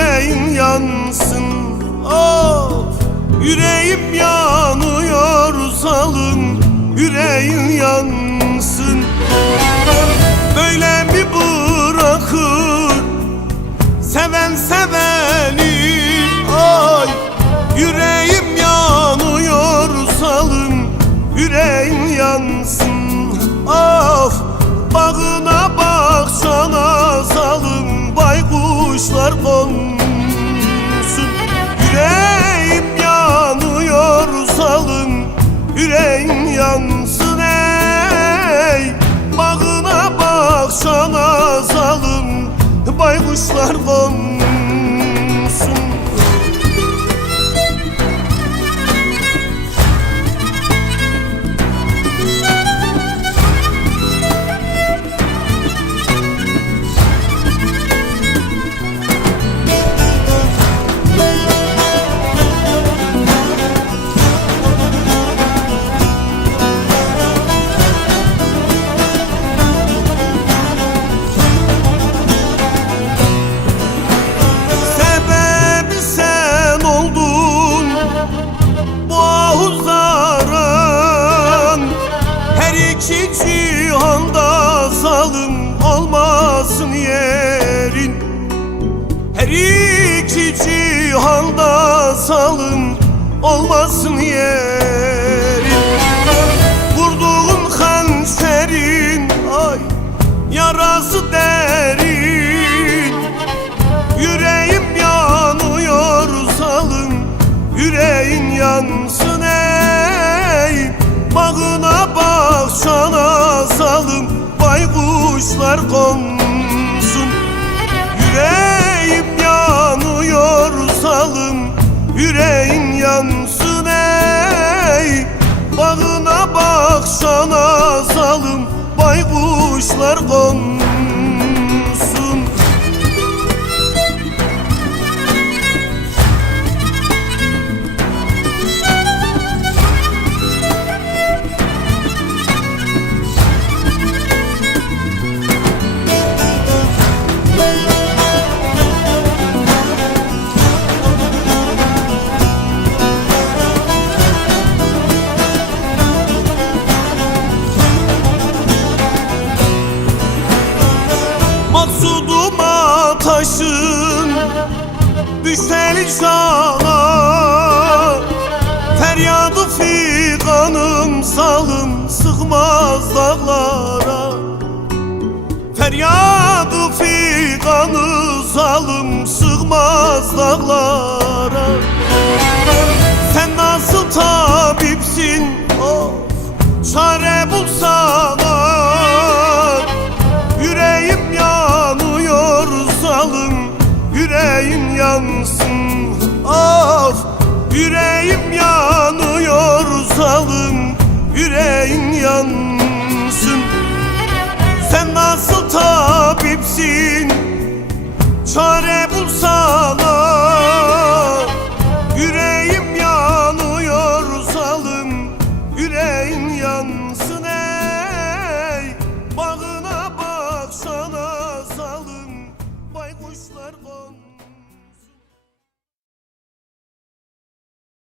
yüreğin yansın. Of yüreğim yanıyor salın Yüreğin yansın. Böyle mi bırakır Seven seveni? Ay yüreğim yanıyor salın Yüreğin yansın. Of bağına Baykuşlar konsun. Yüreğim yanıyor salın. Yüreğin yansın ey. Bağına baksana salın Baykuşlar konsun olmasın yerin. Her iki cihanda zalim olmasın yerin Baykuşlar konsun Taşın Düşsel şana Feryadı figanım salım Sıkmaz dağlara Feryadı figanı salım Sıkmaz dağlara Yüreğim yansın. Of Yüreğim yanıyor salım Yüreğin yansın. Sen nasıl tabipsin? Çare bulsana